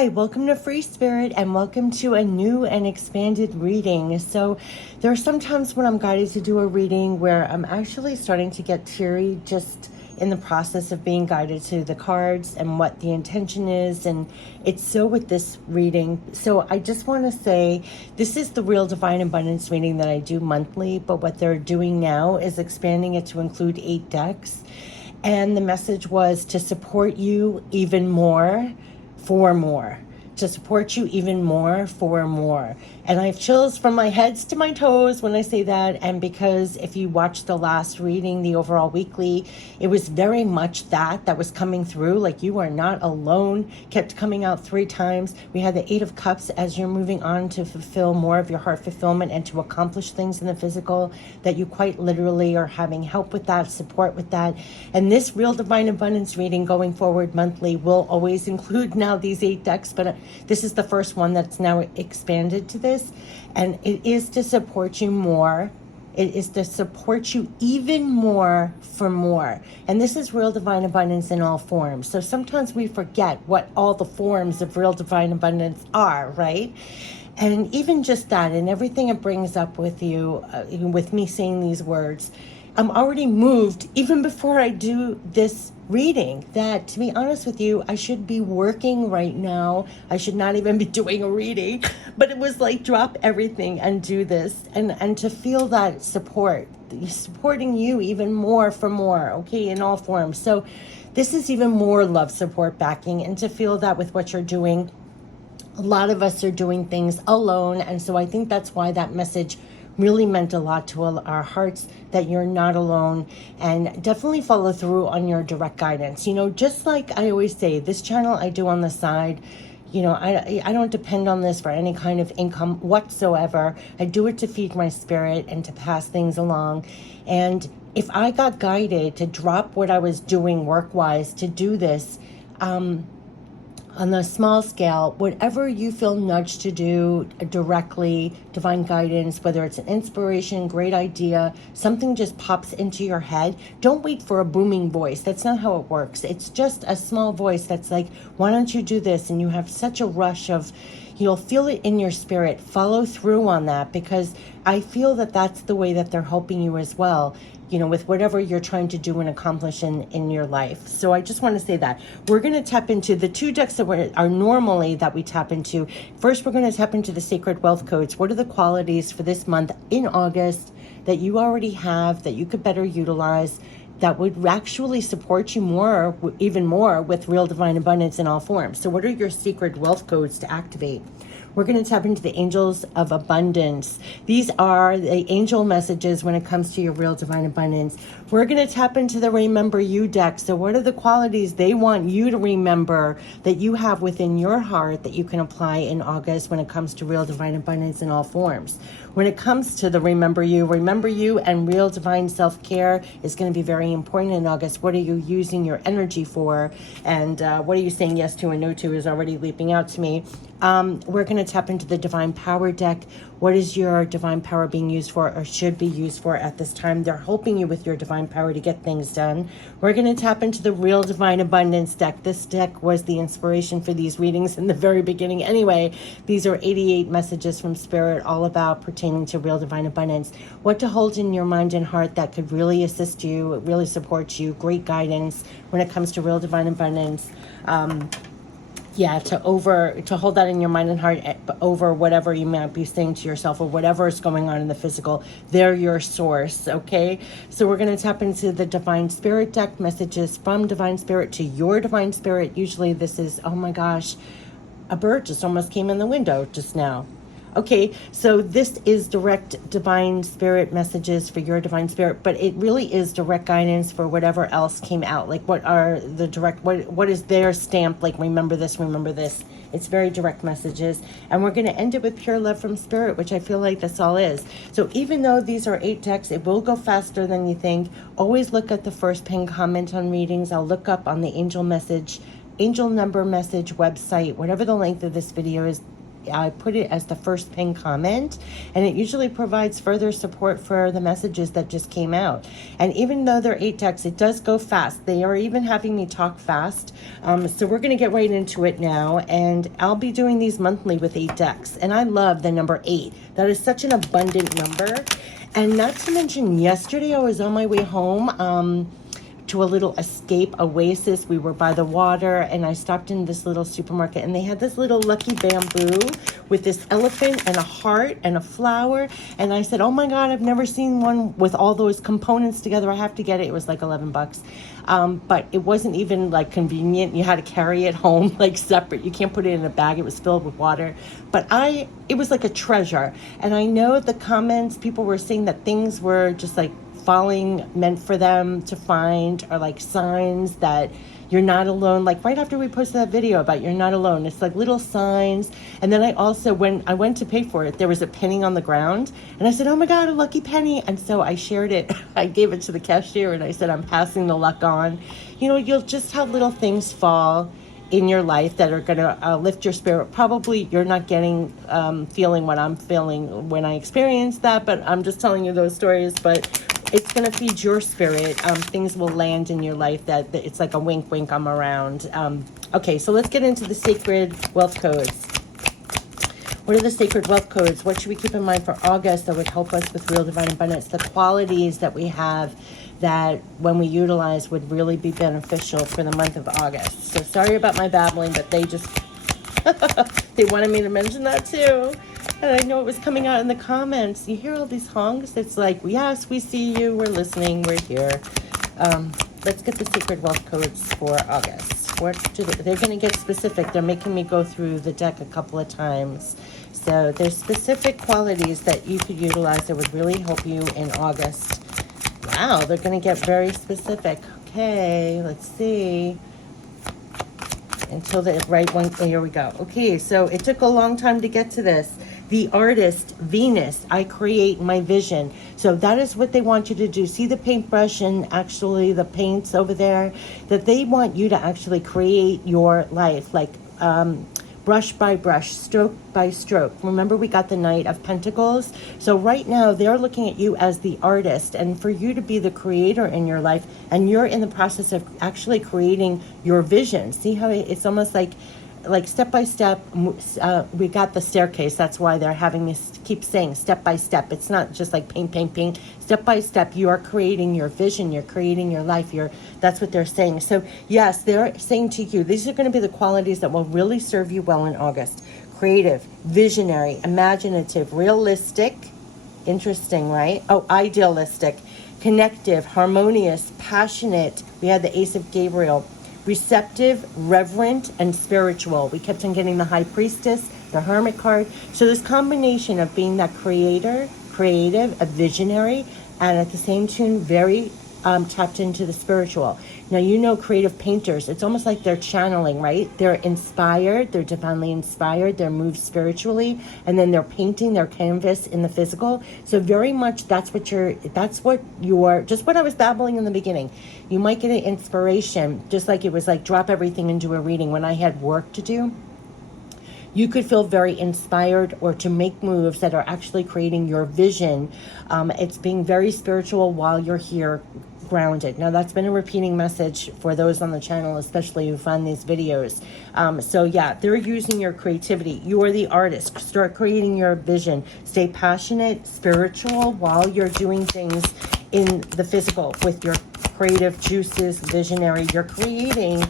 Hi, welcome to Free Spirit and welcome to a new and expanded reading. So there are some times when I'm guided to do a reading where I'm actually starting to get teary just in the process of being guided to the cards and what the intention is. And it's so with this reading. So I just want to say this is the Real Divine Abundance reading that I do monthly, but what they're doing now is expanding it to include 8 decks. And the message was to support you even more for more, to support you even more for more. And I have chills from my heads to my toes when I say that. And because if you watched the last reading, the overall weekly, it was very much that was coming through. Like, you are not alone, kept coming out 3 times. We had the 8 of Cups as you're moving on to fulfill more of your heart fulfillment and to accomplish things in the physical, that you quite literally are having help with that, support with that. And this Real Divine Abundance reading going forward monthly will always include now these 8 decks, but this is the first one that's now expanded to this. And it is to support you more. It is to support you even more for more. And this is Real Divine Abundance in all forms. So sometimes we forget what all the forms of Real Divine Abundance are, right? And even just that and everything it brings up with you, with me saying these words, I'm already moved even before I do this reading, that, to be honest with you, I should be working right now. I should not even be doing a reading, but it was like, drop everything and do this, and to feel that support, supporting you even more for more, okay, in all forms. So this is even more love, support, backing, and to feel that with what you're doing. A lot of us are doing things alone, and so I think that's why that message really meant a lot to our hearts, that you're not alone. And definitely follow through on your direct guidance. You know, just like I always say, this channel I do on the side, you know, I don't depend on this for any kind of income whatsoever. I do it to feed my spirit and to pass things along. And if I got guided to drop what I was doing work-wise to do this, on the small scale, whatever you feel nudged to do directly, divine guidance, whether it's an inspiration, great idea, something just pops into your head, don't wait for a booming voice. That's not how it works. It's just a small voice that's like, why don't you do this? And you have such a rush of, you'll feel it in your spirit. Follow through on that, because I feel that that's the way that they're helping you as well, you know, with whatever you're trying to do and accomplish in your life. So I just want to say that we're going to tap into the 2 decks that are normally that we tap into. First, we're going to tap into the Sacred Wealth Codes. What are the qualities for this month in August that you already have, that you could better utilize, that would actually support you more, even more, with Real Divine Abundance in all forms? So what are your secret wealth codes to activate? We're going to tap into the Angels of Abundance. These are the angel messages when it comes to your Real Divine Abundance. We're going to tap into the Remember You deck. So what are the qualities they want you to remember that you have within your heart that you can apply in August when it comes to Real Divine Abundance in all forms? When it comes to the Remember You and Real Divine Self-Care is going to be very important in August. What are you using your energy for? And what are you saying yes to and no to is already leaping out to me. We're going to tap into the Divine Power deck. What is your divine power being used for, or should be used for at this time? They're helping you with your divine power to get things done. We're going to tap into the Real Divine Abundance deck. This deck was the inspiration for these readings in the very beginning. Anyway, these are 88 messages from Spirit, all about pertaining to Real Divine Abundance. What to hold in your mind and heart that could really assist you, really support you. Great guidance when it comes to Real Divine Abundance. To hold that in your mind and heart over whatever you might be saying to yourself or whatever is going on in the physical. They're your source, okay? So we're going to tap into the Divine Spirit deck, messages from Divine Spirit to your Divine Spirit. Usually this is, oh my gosh, a bird just almost came in the window just now. Okay, so this is direct Divine Spirit messages for your Divine Spirit, but it really is direct guidance for whatever else came out. Like, what are the direct, what is their stamp? Like, remember this, remember this. It's very direct messages. And we're going to end it with Pure Love from Spirit, which I feel like this all is. So even though these are 8 decks, it will go faster than you think. Always look at the first pinned comment on readings. I'll look up on the angel number message website, whatever the length of this video is, I put it as the first pinned comment, and it usually provides further support for the messages that just came out. And even though they're 8 decks, it does go fast. They are even having me talk fast. So we're going to get right into it now, and I'll be doing these monthly with 8 decks. And I love the number 8. That is such an abundant number. And not to mention, yesterday I was on my way home to a little escape oasis. We were by the water, and I stopped in this little supermarket, and they had this little lucky bamboo with this elephant and a heart and a flower. And I said, oh my God, I've never seen one with all those components together. I have to get it. It was like 11 bucks. But it wasn't even like convenient. You had to carry it home like separate. You can't put it in a bag. It was filled with water. But it was like a treasure. And I know the comments, people were saying that things were just like falling, meant for them to find, or like signs that you're not alone. Like right after we posted that video about you're not alone, it's like little signs. And then I also, when I went to pay for it, there was a penny on the ground, and I said, oh my God, a lucky penny. And so I shared it. I gave it to the cashier, and I said, I'm passing the luck on. You know, you'll just have little things fall in your life that are going to lift your spirit. Probably you're not getting feeling what I'm feeling when I experienced that, but I'm just telling you those stories. But it's going to feed your spirit. Things will land in your life that it's like a wink, wink, I'm around. Okay, so let's get into the sacred wealth codes. What are the sacred wealth codes? What should we keep in mind for August that would help us with real divine abundance? The qualities that we have that when we utilize would really be beneficial for the month of August. So sorry about my babbling, but they just, they wanted me to mention that too. And I know it was coming out in the comments. You hear all these honks? It's like, yes, we see you. We're listening. We're here. Let's get the sacred wealth codes for August. What do they're going to get specific. They're making me go through the deck a couple of times. So there's specific qualities that you could utilize that would really help you in August. Wow, they're going to get very specific. Okay, let's see. Until the right one. Oh, here we go. Okay, so it took a long time to get to this. The artist, Venus, I create my vision. So that is what they want you to do. See the paintbrush and actually the paints over there? That they want you to actually create your life. Like brush by brush, stroke by stroke. Remember, we got the Knight of Pentacles. So right now they're looking at you as the artist, and for you to be the creator in your life, and you're in the process of actually creating your vision. See how it's almost like step by step. We got the staircase. That's why they're having me keep saying step by step. It's not just like paint, paint, paint. Step by step, you are creating your vision. You're creating your life. That's what they're saying. So yes, they're saying to you, these are going to be the qualities that will really serve you well in August. Creative, visionary, imaginative, realistic. Interesting, right? Oh, idealistic, connective, harmonious, passionate. We had the Ace of Gabriel. Receptive, reverent, and spiritual. We kept on getting the High Priestess, the Hermit card. So this combination of being that creator, creative, a visionary, and at the same tune, very tapped into the spiritual. Now, you know, creative painters, it's almost like they're channeling, right? They're inspired, they're divinely inspired, they're moved spiritually, and then they're painting their canvas in the physical. So very much that's what you're, just what I was babbling in the beginning. You might get an inspiration, just like it was like drop everything into a reading when I had work to do. You could feel very inspired or to make moves that are actually creating your vision. It's being very spiritual while you're here grounded. Now, that's been a repeating message for those on the channel, especially who find these videos. So yeah, they're using your creativity. You are the artist. Start creating your vision. Stay passionate, spiritual while you're doing things in the physical with your creative juices, visionary. You're creating.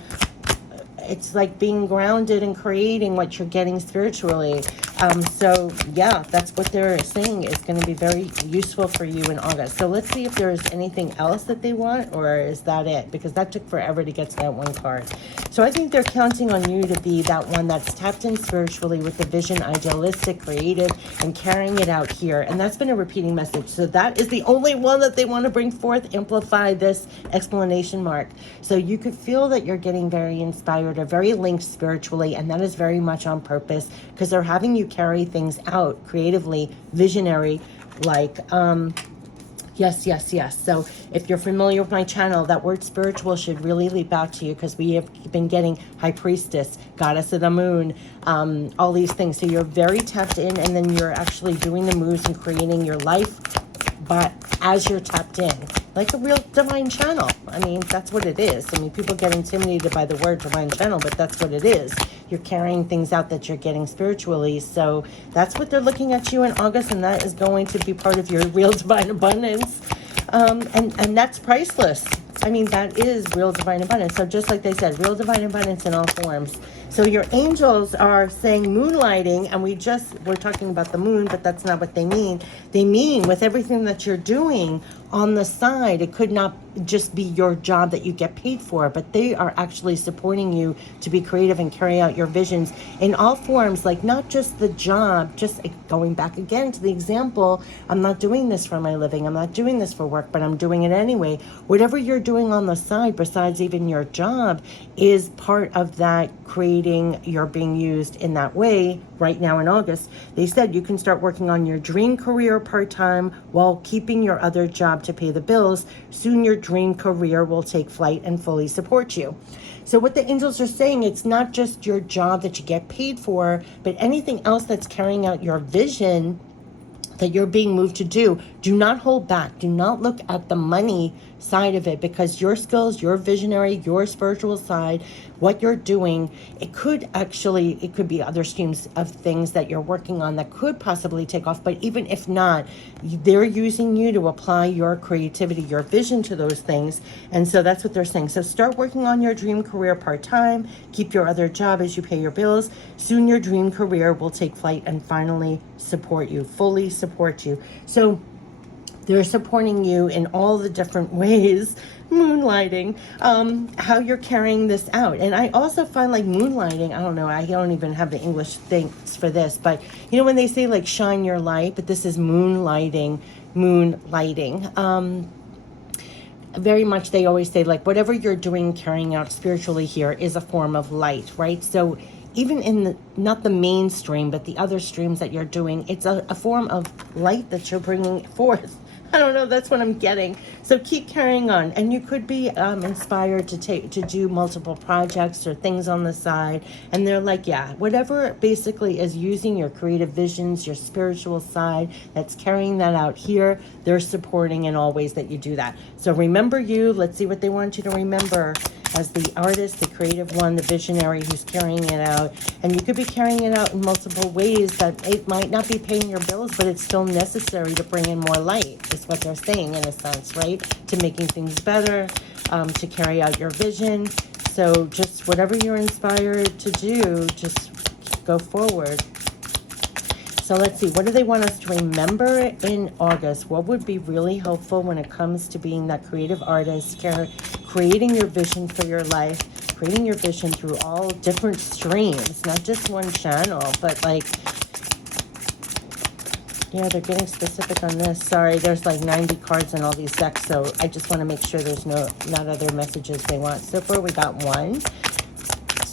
It's like being grounded and creating what you're getting spiritually. So yeah, that's what they're saying is going to be very useful for you in August. So let's see if there's anything else that they want, or is that it? Because that took forever to get to that one card. So I think they're counting on you to be that one that's tapped in spiritually with the vision, idealistic, creative, and carrying it out here. And that's been a repeating message. So that is the only one that they want to bring forth, amplify this explanation mark. So you could feel that you're getting very inspired or very linked spiritually, and that is very much on purpose because they're having you carry things out creatively, visionary, like Yes, yes, yes. So if you're familiar with my channel, that word spiritual should really leap out to you, because we have been getting high priestess, goddess of the moon, all these things. So you're very tapped in, and then you're actually doing the moves and creating your life, but as you're tapped in, like a real divine channel. I mean, that's what it is. I mean, people get intimidated by the word divine channel, but that's what it is. You're carrying things out that you're getting spiritually. So that's what they're looking at you in August, and that is going to be part of your real divine abundance. And that's priceless. I mean, that is real divine abundance. So just like they said, real divine abundance in all forms. So your angels are saying moonlighting, and we're talking about the moon, but that's not what they mean. They mean with everything that you're doing on the side, it could not just be your job that you get paid for, but they are actually supporting you to be creative and carry out your visions in all forms, like not just the job, just going back again to the example, I'm not doing this for my living, I'm not doing this for work, but I'm doing it anyway. Whatever you're doing on the side, besides even your job, is part of that creating, you're being used in that way. Right now in August, they said you can start working on your dream career part-time while keeping your other job to pay the bills. Soon your dream career will take flight and fully support you. So what the angels are saying, it's not just your job that you get paid for, but anything else that's carrying out your vision that you're being moved to do. Do not hold back. Do not look at the money side of it, because your skills, your visionary, your spiritual side, what you're doing, it could be other streams of things that you're working on that could possibly take off. But even if not, they're using you to apply your creativity, your vision to those things. And so that's what they're saying. So start working on your dream career part-time. Keep your other job as you pay your bills. Soon your dream career will take flight and finally support you, fully support you. So they're supporting you in all the different ways, moonlighting, how you're carrying this out. And I also find like moonlighting, I don't know, I don't even have the English things for this, but you know when they say like shine your light, but this is moonlighting. Very much they always say like whatever you're doing, carrying out spiritually here is a form of light, right? So even in the, not the mainstream, but the other streams that you're doing, it's a form of light that you're bringing forth. I don't know, that's what I'm getting. So keep carrying on, and you could be inspired to do multiple projects or things on the side. And they're like, yeah, whatever basically is using your creative visions, your spiritual side, that's carrying that out here, they're supporting in all ways that you do that. So remember you. Let's see what they want you to remember as the artist, the creative one, the visionary who's carrying it out. And you could be carrying it out in multiple ways that it might not be paying your bills, but it's still necessary to bring in more light, is what they're saying in a sense, right? To making things better, to carry out your vision. So just whatever you're inspired to do, just go forward. So let's see, what do they want us to remember in August? What would be really helpful when it comes to being that creative artist, creating your vision for your life, creating your vision through all different streams, not just one channel, but like, yeah, they're getting specific on this. Sorry, there's like 90 cards in all these decks, so I just want to make sure there's not other messages they want. So far, we got one.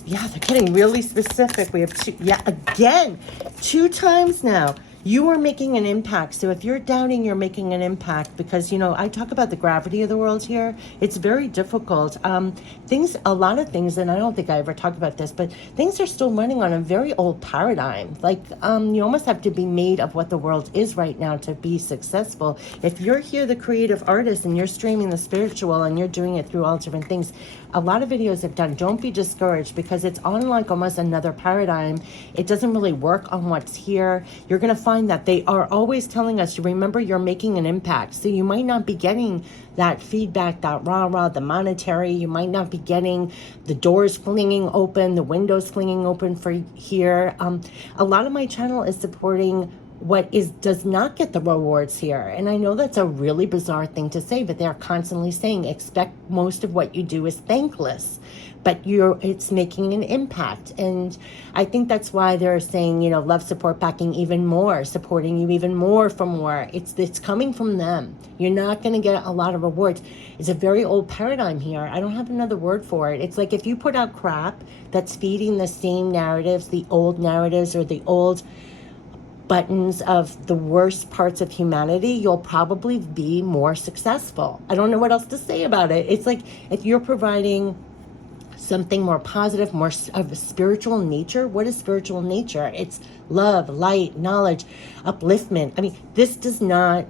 Yeah, they're getting really specific. We have two. Yeah, again, 2 times now. You are making an impact. So if you're doubting you're making an impact, because, you know, I talk about the gravity of the world here. It's very difficult. A lot of things, and I don't think I ever talked about this, but things are still running on a very old paradigm. Like, you almost have to be made of what the world is right now to be successful. If you're here, the creative artist, and you're streaming the spiritual, and you're doing it through all different things, a lot of videos have done. Don't be discouraged, because it's on like almost another paradigm. It doesn't really work on what's here. You're going to find that they are always telling us, remember, you're making an impact. So you might not be getting that feedback, that rah-rah, the monetary. You might not be getting the doors flinging open, the windows flinging open for here. A lot of my channel is supporting what does not get the rewards here. And I know that's a really bizarre thing to say, but they're constantly saying, expect most of what you do is thankless, but it's making an impact. And I think that's why they're saying, you know, love, support, backing even more, supporting you even more for more. It's coming from them. You're not going to get a lot of rewards. It's a very old paradigm here. I don't have another word for it. It's like if you put out crap that's feeding the same narratives, the old narratives, or the old buttons of the worst parts of humanity, you'll probably be more successful. I don't know what else to say about it. It's like if you're providing something more positive, more of a spiritual nature. What is spiritual nature? It's love, light, knowledge, upliftment. I mean, this does not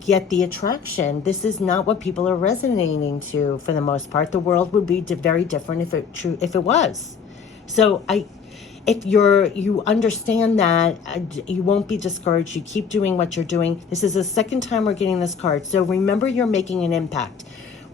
get the attraction. This is not what people are resonating to for the most part. The world would be very different if it was. So if you understand that, you won't be discouraged. You keep doing what you're doing. This is the second time we're getting this card. So remember, you're making an impact.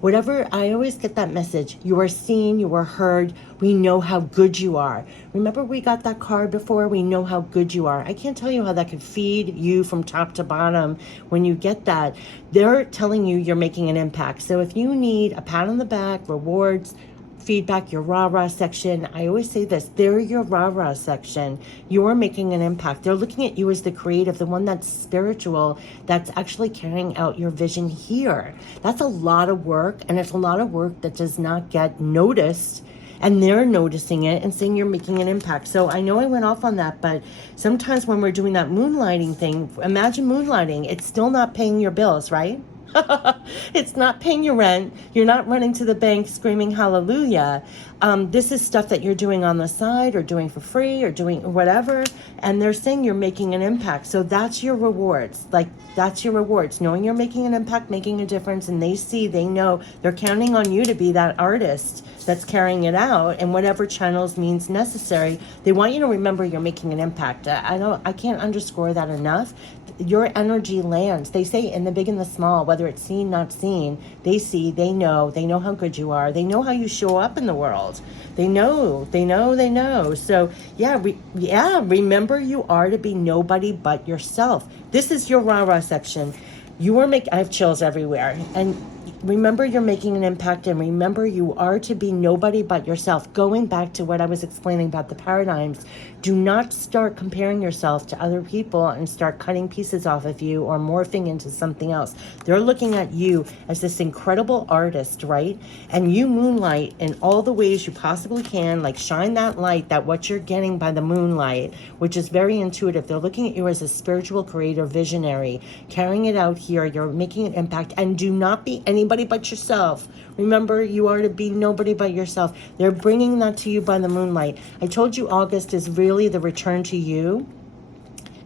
Whatever, I always get that message. You are seen, you are heard. We know how good you are. Remember we got that card before? We know how good you are. I can't tell you how that could feed you from top to bottom when you get that. They're telling you you're making an impact. So if you need a pat on the back, rewards, feedback, your rah-rah section, I always say this, they're your rah-rah section. You're making an impact. They're looking at you as the creative, the one that's spiritual, that's actually carrying out your vision here. That's a lot of work, and it's a lot of work that does not get noticed, and they're noticing it and saying you're making an impact. So I know I went off on that, but sometimes when we're doing that moonlighting thing, imagine moonlighting, it's still not paying your bills, right? It's not paying your rent. You're not running to the bank screaming hallelujah. This is stuff that you're doing on the side or doing for free or doing whatever. And they're saying you're making an impact. So that's your rewards. Like, that's your rewards. Knowing you're making an impact, making a difference. And they know they're counting on you to be that artist that's carrying it out in whatever channels means necessary. They want you to remember you're making an impact. I can't underscore that enough. Your energy lands. They say in the big and the small, whether it's seen, not seen, they see, they know how good you are. They know how you show up in the world. They know. So remember you are to be nobody but yourself. This is your rah-rah section. I have chills everywhere. And remember you're making an impact, and remember you are to be nobody but yourself. Going back to what I was explaining about the paradigms, do not start comparing yourself to other people and start cutting pieces off of you or morphing into something else. They're looking at you as this incredible artist, right? And you moonlight in all the ways you possibly can, like shine that light, that what you're getting by the moonlight, which is very intuitive. They're looking at you as a spiritual creator, visionary, carrying it out here. You're making an impact, and do not be anybody but yourself. Remember, you are to be nobody but yourself. They're bringing that to you by the moonlight. I told you August is really the return to you,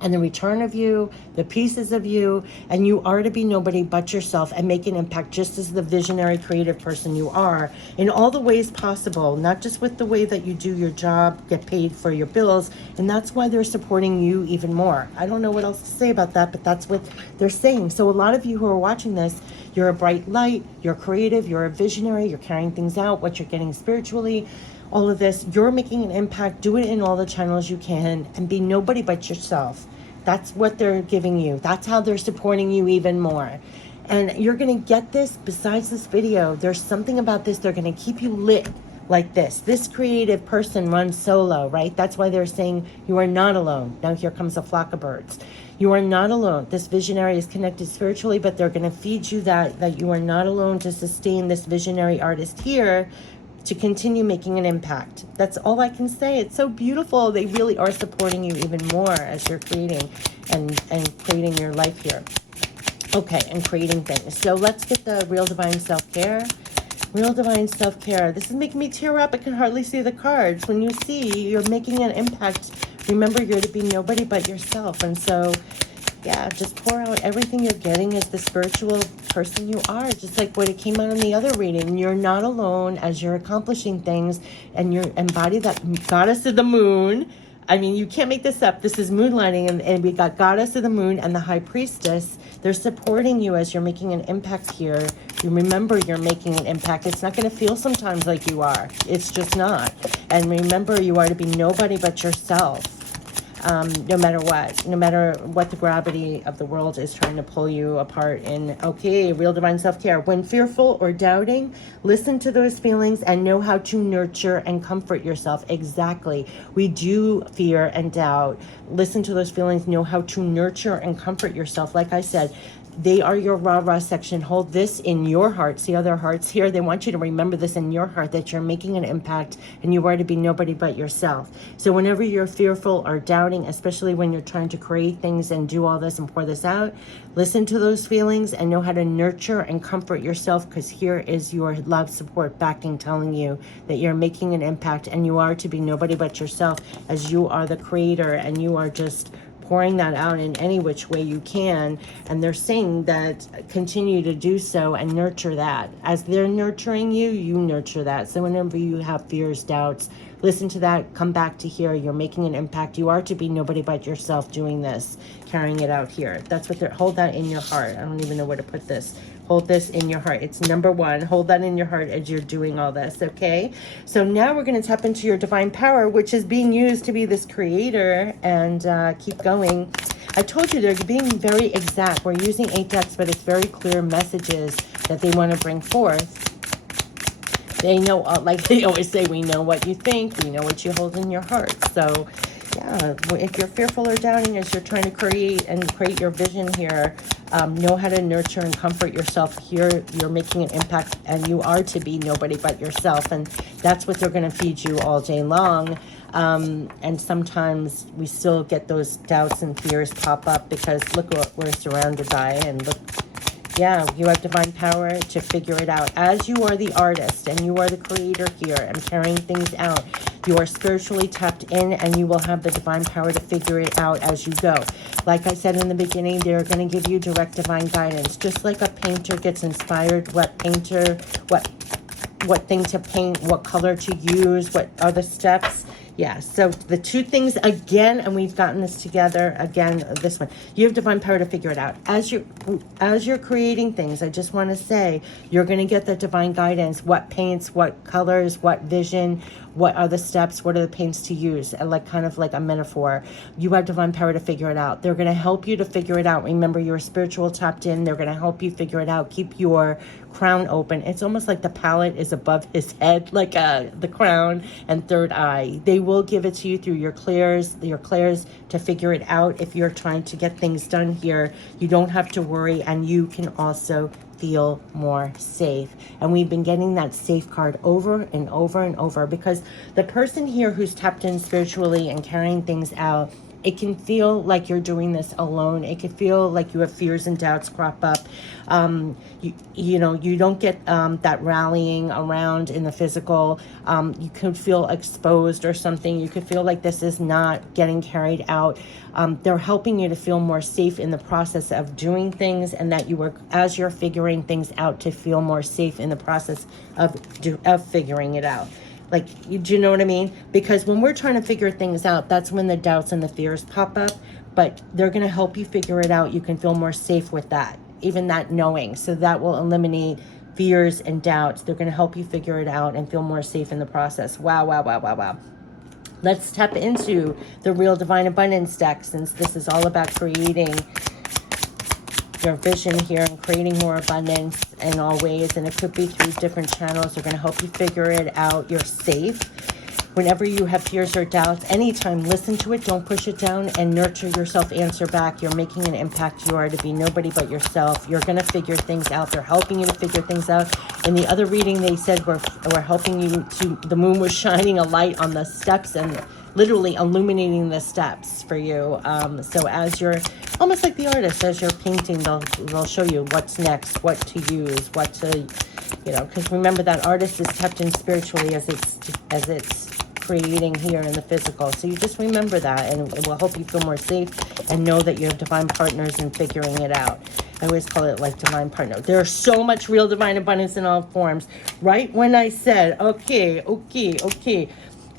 and the return of you, the pieces of you, and you are to be nobody but yourself and make an impact just as the visionary, creative person you are in all the ways possible, not just with the way that you do your job, get paid for your bills, and that's why they're supporting you even more. I don't know what else to say about that, but that's what they're saying. So a lot of you who are watching this, you're a bright light, you're creative, you're a visionary, you're carrying things out, what you're getting spiritually, all of this, you're making an impact. Do it in all the channels you can and be nobody but yourself. That's what they're giving you. That's how they're supporting you even more. And you're going to get this besides this video. There's something about this. They're going to keep you lit like this. This creative person runs solo, right? That's why they're saying you are not alone. Now here comes a flock of birds. You are not alone. This visionary is connected spiritually, but they're going to feed you that you are not alone to sustain this visionary artist here, to continue making an impact. That's all I can say. It's so beautiful. They really are supporting you even more as you're creating and creating your life here. Okay, and creating things. So let's get the Real Divine Self-Care. Real Divine Self-Care. This is making me tear up. I can hardly see the cards. When you see you're making an impact, remember you're to be nobody but yourself. And so, yeah, just pour out everything you're getting as the spiritual person you are, just like what it came out in the other reading. You're not alone as you're accomplishing things, and you embody that goddess of the moon. I mean, you can't make this up. This is moonlighting, and we got goddess of the moon and the high priestess. They're supporting you as you're making an impact here. You remember you're making an impact. It's not going to feel sometimes like you are. It's just not. And remember, you are to be nobody but yourself. No matter what the gravity of the world is trying to pull you apart in. Okay, Real Divine Self-Care. When fearful or doubting, listen to those feelings and know how to nurture and comfort yourself. Exactly. We do fear and doubt. Listen to those feelings, know how to nurture and comfort yourself. Like I said, They are your rah-rah section. Hold this in your heart. See other hearts here? They want you to remember this in your heart, that you're making an impact and you are to be nobody but yourself. So whenever you're fearful or doubting, especially when you're trying to create things and do all this and pour this out, listen to those feelings and know how to nurture and comfort yourself, because here is your love, support, backing, telling you that you're making an impact and you are to be nobody but yourself, as you are the creator and you are just pouring that out in any which way you can. And they're saying that continue to do so and nurture that. As they're nurturing you, you nurture that. So whenever you have fears, doubts, listen to that, come back to here. You're making an impact. You are to be nobody but yourself doing this, carrying it out here. That's what they're, hold that in your heart. I don't even know where to put this. Hold this in your heart. It's number one. Hold that in your heart as you're doing all this, okay? So now we're going to tap into your divine power, which is being used to be this creator, and keep going. I told you they're being very exact. We're using 8 decks, but it's very clear messages that they want to bring forth. They know, like they always say, we know what you think, we know what you hold in your heart. So yeah, if you're fearful or doubting as you're trying to create your vision here, know how to nurture and comfort yourself. Here you're making an impact and you are to be nobody but yourself, and that's what they're going to feed you all day long. And sometimes we still get those doubts and fears pop up because look what we're surrounded by, and look, yeah, you have divine power to figure it out. As you are the artist and you are the creator here and carrying things out, you are spiritually tapped in and you will have the divine power to figure it out as you go. Like I said in the beginning, they're going to give you direct divine guidance. Just like a painter gets inspired, what thing to paint, what color to use, what are the steps. Yeah, so the two things again, and we've gotten this together again, this one, you have divine power to figure it out. As you're creating things, I just want to say, you're going to get the divine guidance, what paints, what colors, what vision, what are the steps, what are the paints to use, like kind of like a metaphor. You have divine power to figure it out. They're going to help you to figure it out. Remember, you're spiritual tapped in. They're going to help you figure it out. Keep your crown open. It's almost like the palette is above his head, like the crown and third eye. They will give it to you through your clairs to figure it out. If you're trying to get things done here, you don't have to worry, and you can also feel more safe. And we've been getting that safe card over and over and over, because the person here who's tapped in spiritually and carrying things out, it can feel like you're doing this alone. It can feel like you have fears and doubts crop up. You know, you don't get that rallying around in the physical. You could feel exposed or something. You could feel like this is not getting carried out. They're helping you to feel more safe in the process of doing things, and that you are, as you're figuring things out, to feel more safe in the process of figuring it out. Like, do you know what I mean? Because when we're trying to figure things out, that's when the doubts and the fears pop up. But they're going to help you figure it out. You can feel more safe with that, even that knowing. So that will eliminate fears and doubts. They're going to help you figure it out and feel more safe in the process. Wow, wow, wow, wow, wow. Let's tap into the Real Divine Abundance deck, since this is all about creating your vision here and creating more abundance in all ways. And it could be through different channels. They're going to help you figure it out. You're safe. Whenever you have fears or doubts, anytime, listen to it. Don't push it down, and nurture yourself. Answer back. You're making an impact. You are to be nobody but yourself. You're going to figure things out. They're helping you to figure things out. In the other reading, they said we're helping you to, the moon was shining a light on the steps and literally illuminating the steps for you. So as you're, almost like the artist, as you're painting, they'll show you what's next, what to use, what to, you know, because remember that artist is tapped in spiritually as it's creating here in the physical. So you just remember that, and it will help you feel more safe and know that you have divine partners in figuring it out. I always call it like divine partner. There's so much real divine abundance in all forms. Right when I said, okay,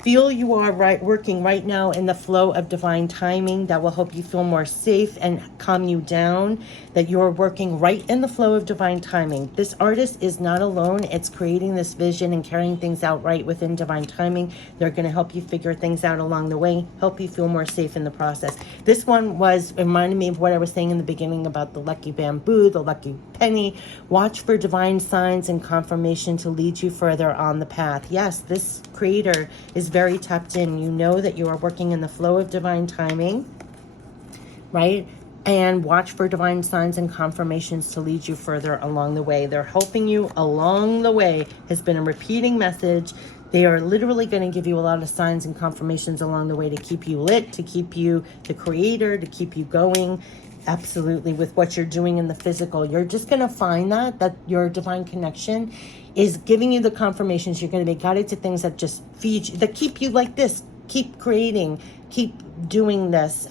feel you are working right now in the flow of divine timing that will help you feel more safe and calm you down, that you're working right in the flow of divine timing. This artist is not alone. It's creating this vision and carrying things out right within divine timing. They're going to help you figure things out along the way, help you feel more safe in the process. This one reminded me of what I was saying in the beginning about the lucky bamboo, the lucky penny. Watch for divine signs and confirmation to lead you further on the path. Yes, this creator is very tapped in. You know that you are working in the flow of divine timing, right? and watch for divine signs and confirmations to lead you further along the way. They're helping you along the way has been a repeating message. They are literally going to give you a lot of signs and confirmations along the way to keep you lit, to keep you the creator, to keep you going. Absolutely, with what you're doing in the physical. You're just going to find that your divine connection is giving you the confirmations. You're going to be guided to things that just feed you, that keep you like this, keep creating, keep doing this.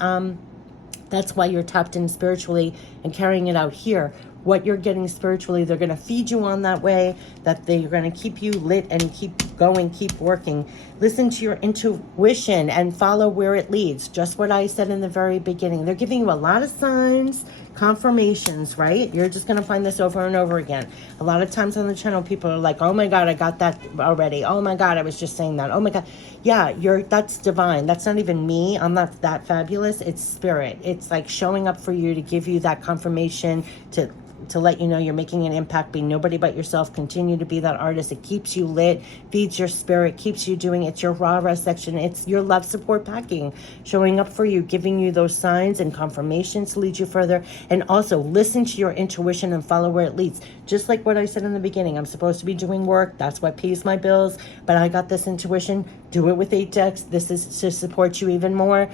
That's why you're tapped in spiritually and carrying it out here. What you're getting spiritually, they're going to feed you on that way, that they're going to keep you lit and keep going, keep working. Listen to your intuition and follow where it leads. Just what I said in the very beginning. They're giving you a lot of signs, confirmations, right? You're just going to find this over and over again. A lot of times on the channel, people are like, oh my God, I got that already. Oh my God, I was just saying that. Oh my God. Yeah, that's divine. That's not even me. I'm not that fabulous. It's spirit. It's like showing up for you to give you that confirmation, to let you know you're making an impact. Be nobody but yourself. Continue to be that artist. It keeps you lit, feeds your spirit, keeps you doing. It's your rah-rah section. It's your love support packing, showing up for you, giving you those signs and confirmations to lead you further. And also listen to your intuition and follow where it leads. Just like what I said in the beginning, I'm supposed to be doing work. That's what pays my bills. But I got this intuition. Do it with 8 decks. This is to support you even more.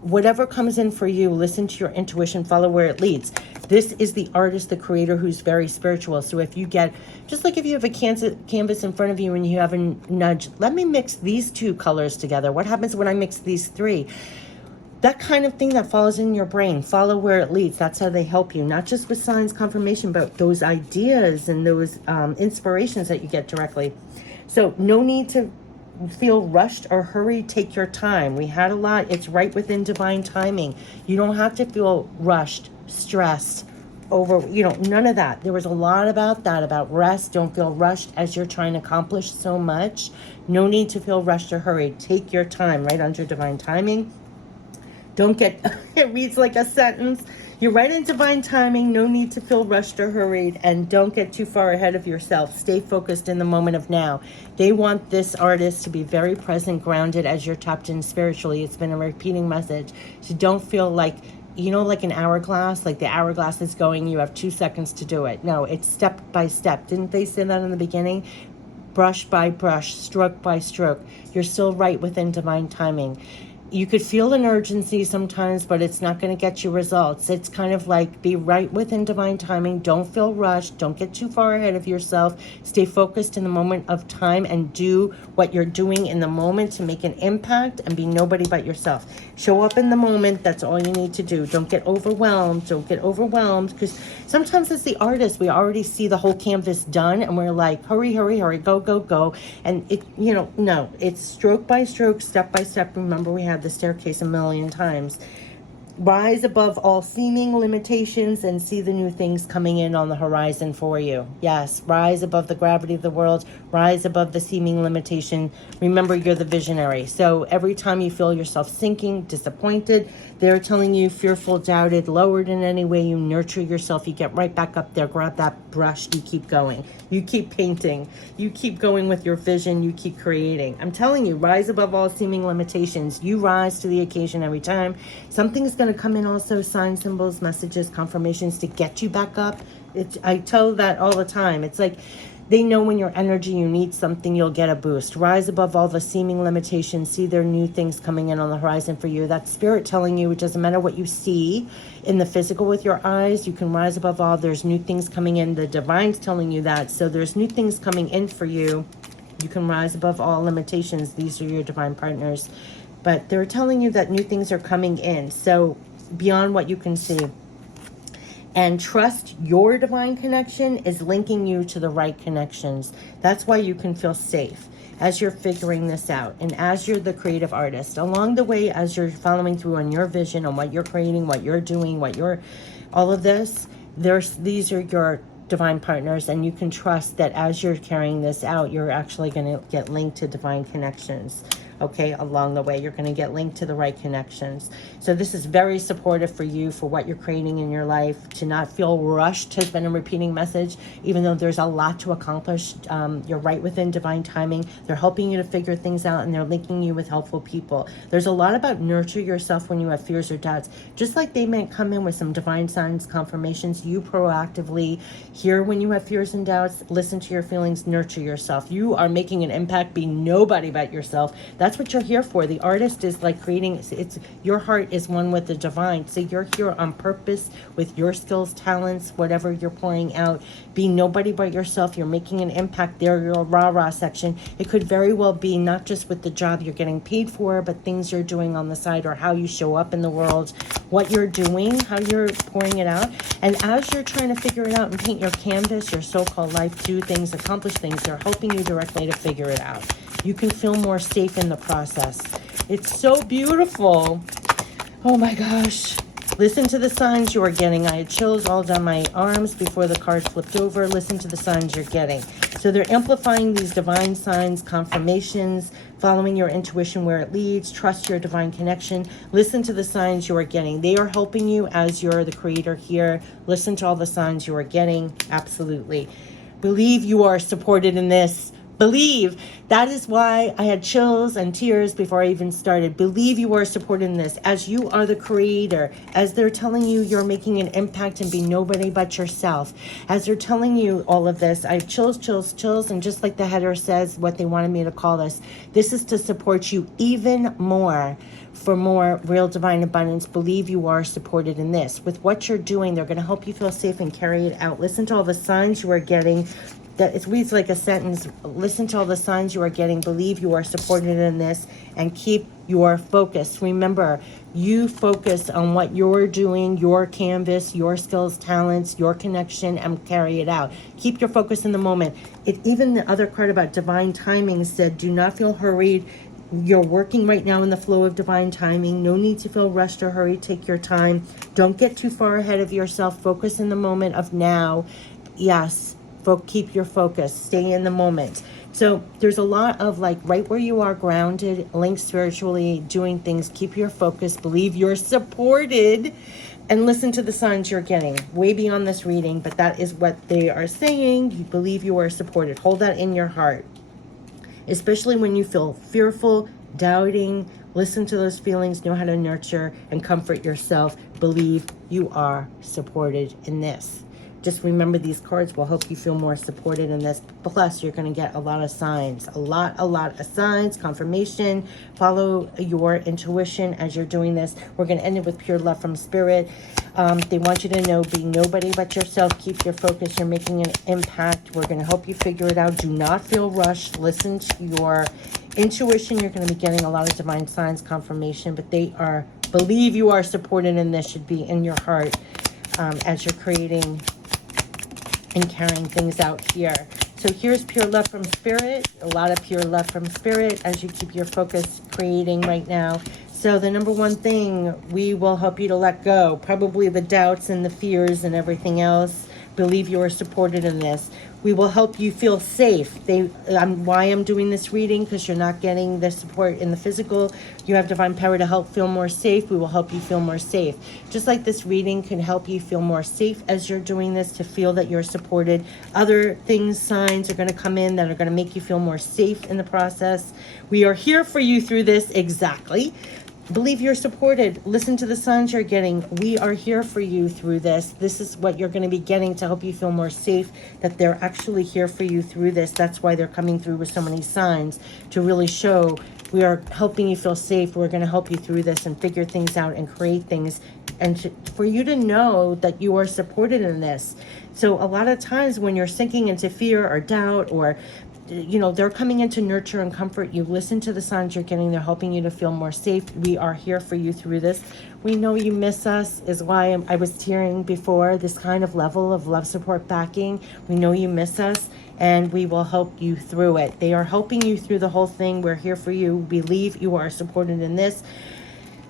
Whatever comes in for you, listen to your intuition, follow where it leads. This is the artist, the creator, who's very spiritual. So if you get, just like if you have a canvas in front of you and you have a nudge, let me mix these 2 colors together. What happens when I mix these 3? That kind of thing that falls in your brain, follow where it leads. That's how they help you, not just with signs, confirmation, but those ideas and those inspirations that you get directly. So no need to feel rushed or hurried. Take your time. We had a lot. It's right within divine timing. You don't have to feel rushed, stressed, over, none of that. There was a lot about that, about rest. Don't feel rushed as you're trying to accomplish so much. No need to feel rushed or hurried. Take your time, right under divine timing. Don't get, it reads like a sentence. You're right in divine timing. No need to feel rushed or hurried. And don't get too far ahead of yourself. Stay focused in the moment of now. They want this artist to be very present, grounded as you're tapped in spiritually. It's been a repeating message. So don't feel like, like an hourglass, like the hourglass is going, you have 2 seconds to do it. No, it's step by step. Didn't they say that in the beginning? Brush by brush, stroke by stroke. You're still right within divine timing. You could feel an urgency sometimes, but it's not going to get you results. It's kind of like be right within divine timing. Don't feel rushed. Don't get too far ahead of yourself. Stay focused in the moment of time and do what you're doing in the moment to make an impact and be nobody but yourself. Show up in the moment. That's all you need to do. Don't get overwhelmed. Don't get overwhelmed, because sometimes as the artist, we already see the whole canvas done and we're like, hurry, hurry, hurry, go, go, go. And no, it's stroke by stroke, step by step. Remember, we had the staircase a million times. Rise above all seeming limitations and see the new things coming in on the horizon for you. Yes, rise above the gravity of the world, rise above the seeming limitation. Remember, you're the visionary. So every time you feel yourself sinking, disappointed, they're telling you fearful, doubted, lowered in any way, you nurture yourself, you get right back up there, grab that brush, you keep going. You keep painting, you keep going with your vision, you keep creating. I'm telling you, rise above all seeming limitations. You rise to the occasion every time. Something's going to come in also, signs, symbols, messages, confirmations to get you back up. I tell that all the time. It's like they know when your energy, you need something, you'll get a boost. Rise above all the seeming limitations. See there are new things coming in on the horizon for you. That's spirit telling you it doesn't matter what you see in the physical with your eyes. You can rise above all. There's new things coming in. The divine's telling you that. So there's new things coming in for you. You can rise above all limitations. These are your divine partners. But they're telling you that new things are coming in. So beyond what you can see. And trust your divine connection is linking you to the right connections. That's why you can feel safe as you're figuring this out. And as you're the creative artist, along the way, as you're following through on your vision, on what you're creating, what you're doing, all of this, these are your divine partners. And you can trust that as you're carrying this out, you're actually going to get linked to divine connections. okay, along the way. You're going to get linked to the right connections. So this is very supportive for you, for what you're creating in your life. To not feel rushed has been a repeating message, even though there's a lot to accomplish. You're right within divine timing. They're helping you to figure things out, and they're linking you with helpful people. There's a lot about nurture yourself when you have fears or doubts. Just like they might come in with some divine signs, confirmations, you proactively hear when you have fears and doubts, listen to your feelings, nurture yourself. You are making an impact. Be nobody but yourself. That's what you're here for. The artist is like creating, it's your heart is one with the divine. So you're here on purpose with your skills, talents, whatever you're pouring out. Be nobody but yourself. You're making an impact there. Your rah-rah section. It could very well be not just with the job you're getting paid for, but things you're doing on the side, or how you show up in the world, what you're doing, how you're pouring it out. And as you're trying to figure it out and paint your canvas, your so-called life, do things, accomplish things, they're helping you directly to figure it out. You can feel more safe in the process. It's so beautiful. Oh my gosh. Listen to the signs you are getting. I had chills all down my arms before the card flipped over. Listen to the signs you're getting. So they're amplifying these divine signs, confirmations, following your intuition where it leads, trust your divine connection. Listen to the signs you are getting. They are helping you as you're the creator here. Listen to all the signs you are getting. Absolutely. Believe you are supported in this. Believe. That is why I had chills and tears before I even started. Believe you are supported in this. As you are the creator, as they're telling you you're making an impact and be nobody but yourself. As they're telling you all of this, I have chills, chills, chills. And just like the header says, what they wanted me to call this is to support you even more. For more real divine abundance, believe you are supported in this. With what you're doing, they're going to help you feel safe and carry it out. Listen to all the signs you are getting. That it reads like a sentence. Listen to all the signs you are getting. Believe you are supported in this, and keep your focus. Remember, you focus on what you're doing, your canvas, your skills, talents, your connection, and carry it out. Keep your focus in the moment. Even the other card about divine timing said, do not feel hurried. You're working right now in the flow of divine timing. No need to feel rushed or hurried. Take your time. Don't get too far ahead of yourself. Focus in the moment of now. Yes. Keep your focus. Stay in the moment. So there's a lot of like right where you are, grounded, linked spiritually, doing things. Keep your focus. Believe you're supported. And listen to the signs you're getting. Way beyond this reading, but that is what they are saying. You believe you are supported. Hold that in your heart. Especially when you feel fearful, doubting. Listen to those feelings. Know how to nurture and comfort yourself. Believe you are supported in this. Just remember, these cards will help you feel more supported in this. Plus, you're going to get a lot of signs. A lot of signs, confirmation. Follow your intuition as you're doing this. We're going to end it with pure love from spirit. They want you to know, be nobody but yourself. Keep your focus. You're making an impact. We're going to help you figure it out. Do not feel rushed. Listen to your intuition. You're going to be getting a lot of divine signs, confirmation. But they are, believe you are supported in this. Should be in your heart as you're creating and carrying things out here. So here's pure love from spirit. A lot of pure love from spirit as you keep your focus creating right now. So the number one thing, we will help you to let go. Probably the doubts and the fears and everything else. Believe you are supported in this. We will help you feel safe. Why I'm doing this reading, because you're not getting the support in the physical. You have divine power to help feel more safe. We will help you feel more safe. Just like this reading can help you feel more safe as you're doing this, to feel that you're supported. Other things, signs are going to come in that are going to make you feel more safe in the process. We are here for you through this. Exactly. Believe you're supported. Listen to the signs you're getting. We are here for you through this. This is what you're going to be getting to help you feel more safe, that they're actually here for you through this. That's why they're coming through with so many signs, to really show we are helping you feel safe. We're going to help you through this and figure things out and create things, and for you to know that you are supported in this. So a lot of times when you're sinking into fear or doubt, or they're coming in to nurture and comfort you. Listen to the signs you're getting. They're helping you to feel more safe. We are here for you through this. We know you miss us, is why I was tearing before. This kind of level of love, support, backing. We know you miss us, and we will help you through it. They are helping you through the whole thing. We're here for you. Believe you are supported in this.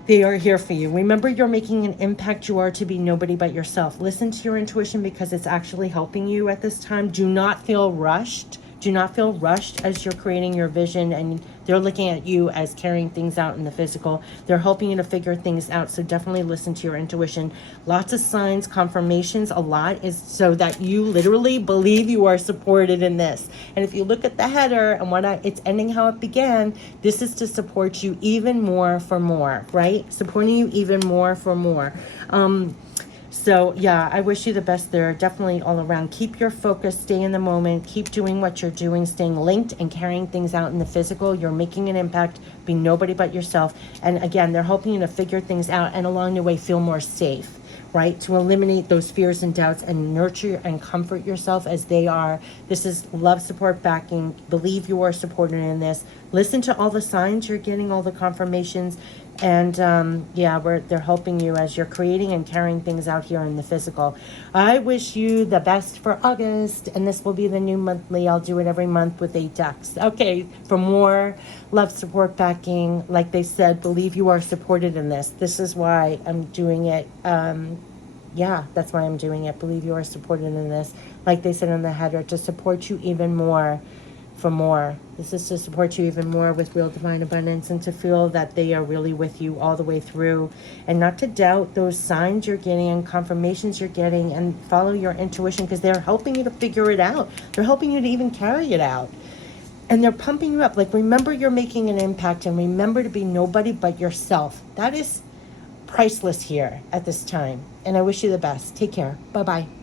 They are here for you. Remember, you're making an impact. You are to be nobody but yourself. Listen to your intuition, because it's actually helping you at this time. Do not feel rushed. Do not feel rushed as you're creating your vision, and they're looking at you as carrying things out in the physical. They're helping you to figure things out. So definitely listen to your intuition. Lots of signs, confirmations, a lot is so that you literally believe you are supported in this. And if you look at the header and it's ending how it began, this is to support you even more for more, right? Supporting you even more for more. So yeah, I wish you the best there. Definitely all around. Keep your focus, stay in the moment, keep doing what you're doing, staying linked and carrying things out in the physical. You're making an impact, be nobody but yourself. And again, they're helping you to figure things out and along the way feel more safe, right? To eliminate those fears and doubts and nurture and comfort yourself as they are. This is love, support, backing. Believe you are supported in this. Listen to all the signs you're getting, all the confirmations. And yeah, they're helping you as you're creating and carrying things out here in the physical. I wish you the best for August, and this will be the new monthly. I'll do it every month with 8 decks. Okay, for more love, support, backing, like they said, believe you are supported in this. This is why I'm doing it. Yeah, that's why I'm doing it. Believe you are supported in this. Like they said in the header, to support you even more for more. This is to support you even more with Real Divine Abundance and to feel that they are really with you all the way through and not to doubt those signs you're getting and confirmations you're getting and follow your intuition because they're helping you to figure it out. They're helping you to even carry it out. And they're pumping you up. Like, remember you're making an impact and remember to be nobody but yourself. That is priceless here at this time. And I wish you the best. Take care. Bye-bye.